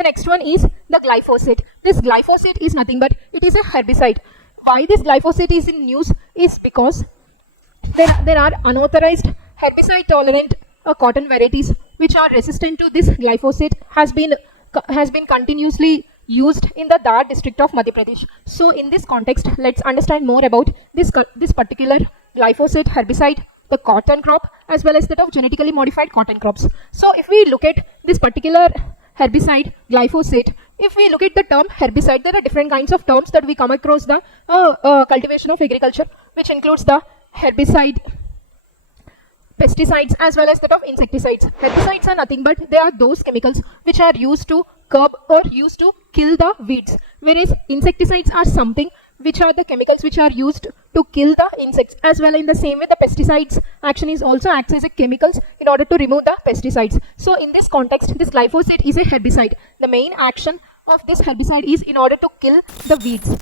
The next one is the glyphosate. This glyphosate is nothing but it is a herbicide. Why this glyphosate is in news is because there are unauthorized herbicide tolerant cotton varieties which are resistant to this glyphosate has been continuously used in the Dar district of Madhya Pradesh. So in this context, let's understand more about this particular glyphosate herbicide, the cotton crop, as well as that of genetically modified cotton crops. So if we look at this particular herbicide, glyphosate, if we look at the term herbicide, there are different kinds of terms that we come across the cultivation of agriculture, which includes the herbicide, pesticides, as well as that of insecticides. Herbicides are nothing but they are those chemicals which are used to curb or used to kill the weeds, whereas insecticides are something which are the chemicals which are used to kill the insects. As well, in the same way, the pesticides action is also acts as a chemicals in order to remove the pesticides. So in this context, this glyphosate is a herbicide. The main action of this herbicide is in order to kill the weeds.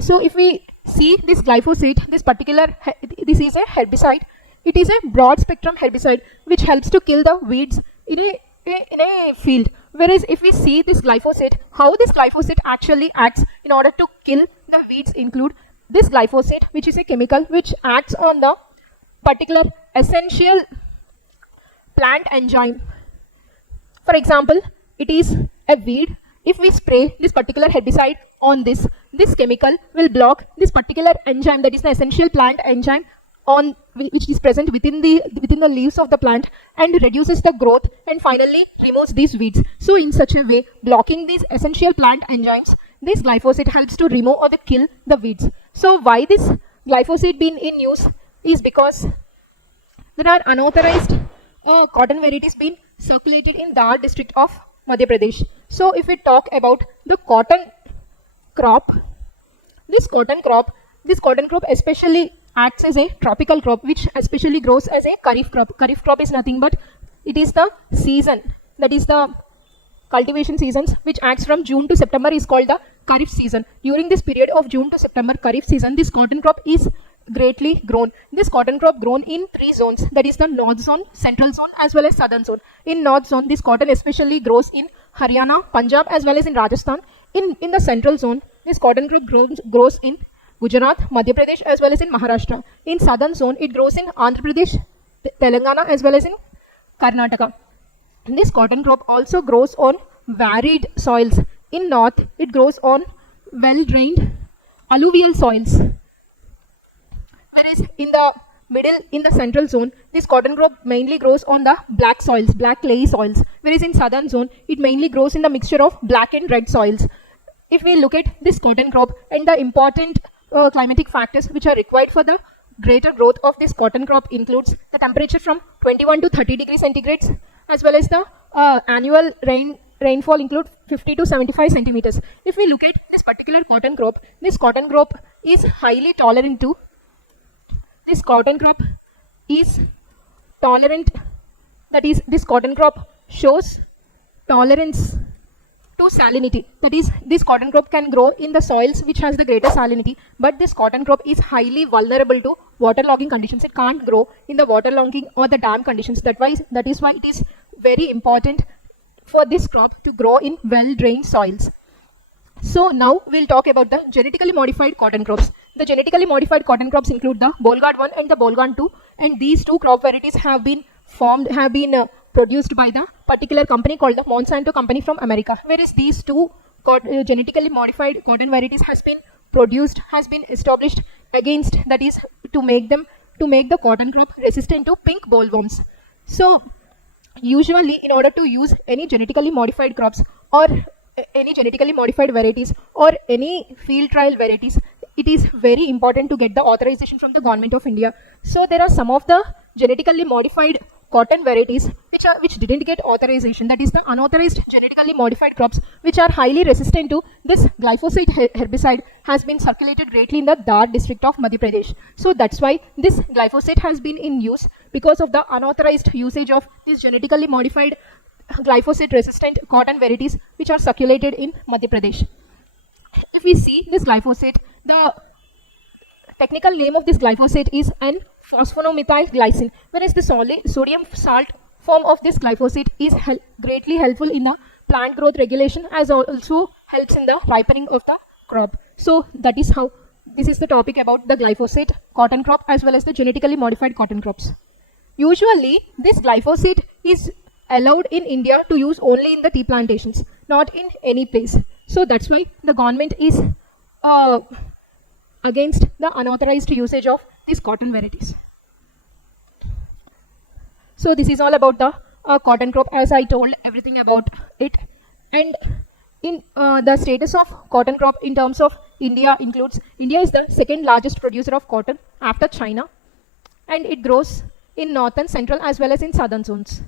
So if we see this glyphosate, this is a herbicide. It is a broad spectrum herbicide which helps to kill the weeds in a field. Whereas if we see this glyphosate, how this glyphosate actually acts in order to kill the weeds include this glyphosate, which is a chemical which acts on the particular essential plant enzyme. For example, it is a weed. If we spray this particular herbicide on this chemical will block this particular enzyme, that is the essential plant enzyme on which is present within the leaves of the plant, and reduces the growth and finally removes these weeds. So in such a way, blocking these essential plant enzymes, this glyphosate helps to remove or to kill the weeds. So why this glyphosate been in use is because there are unauthorized cotton varieties being circulated in Dar district of Madhya Pradesh. So if we talk about the cotton crop, this cotton crop especially acts as a tropical crop which especially grows as a kharif crop. Kharif crop is nothing but it is the season, that is the cultivation seasons which acts from June to September is called the kharif season. During this period of June to September kharif season, this cotton crop is greatly grown. This cotton crop grown in 3 zones, that is the north zone, central zone, as well as southern zone. In north zone, this cotton especially grows in Haryana, Punjab, as well as in Rajasthan. In the central zone, this cotton crop grows in Gujarat, Madhya Pradesh, as well as in Maharashtra. In southern zone, it grows in Andhra Pradesh, Telangana, as well as in Karnataka. This cotton crop also grows on varied soils. In north, it grows on well-drained alluvial soils. Whereas in the middle, in the central zone, this cotton crop mainly grows on the black soils, black clay soils. Whereas in southern zone, it mainly grows in the mixture of black and red soils. If we look at this cotton crop and the important climatic factors which are required for the greater growth of this cotton crop includes the temperature from 21 to 30 degrees centigrades, as well as the annual rainfall include 50 to 75 centimeters. If we look at this particular cotton crop, this cotton crop is highly tolerant to this cotton crop shows tolerance to salinity. That is, this cotton crop can grow in the soils which has the greater salinity, but this cotton crop is highly vulnerable to waterlogging conditions. It can't grow in the waterlogging or the dam conditions. That is why it is very important for this crop to grow in well-drained soils. So now we'll talk about the genetically modified cotton crops. The genetically modified cotton crops include the Bolgard 1 and the Bolgard 2, and these two crop varieties have been produced by the particular company called the Monsanto company from America. Whereas these two genetically modified cotton varieties has been established against, that is to make the cotton crop resistant to pink bollworms. So usually in order to use any genetically modified crops or any genetically modified varieties or any field trial varieties, it is very important to get the authorization from the government of India. So there are some of the genetically modified cotton varieties which didn't get authorization, that is the unauthorized genetically modified crops which are highly resistant to this glyphosate herbicide has been circulated greatly in the Dar district of Madhya Pradesh. So that's why this glyphosate has been in use, because of the unauthorized usage of these genetically modified glyphosate resistant cotton varieties which are circulated in Madhya Pradesh. If we see this glyphosate, the technical name of this glyphosate is an phosphonomethyl whereas the sodium salt form of this glyphosate is greatly helpful in the plant growth regulation as also helps in the ripening of the crop. So that is how, this is the topic about the glyphosate cotton crop as well as the genetically modified cotton crops. Usually this glyphosate is allowed in India to use only in the tea plantations, not in any place. So that's why the government is against the unauthorized usage of these cotton varieties. So this is all about the cotton crop, as I told everything about it. And in the status of cotton crop in terms of India includes, India is the second largest producer of cotton after China, and it grows in northern, central as well as in southern zones.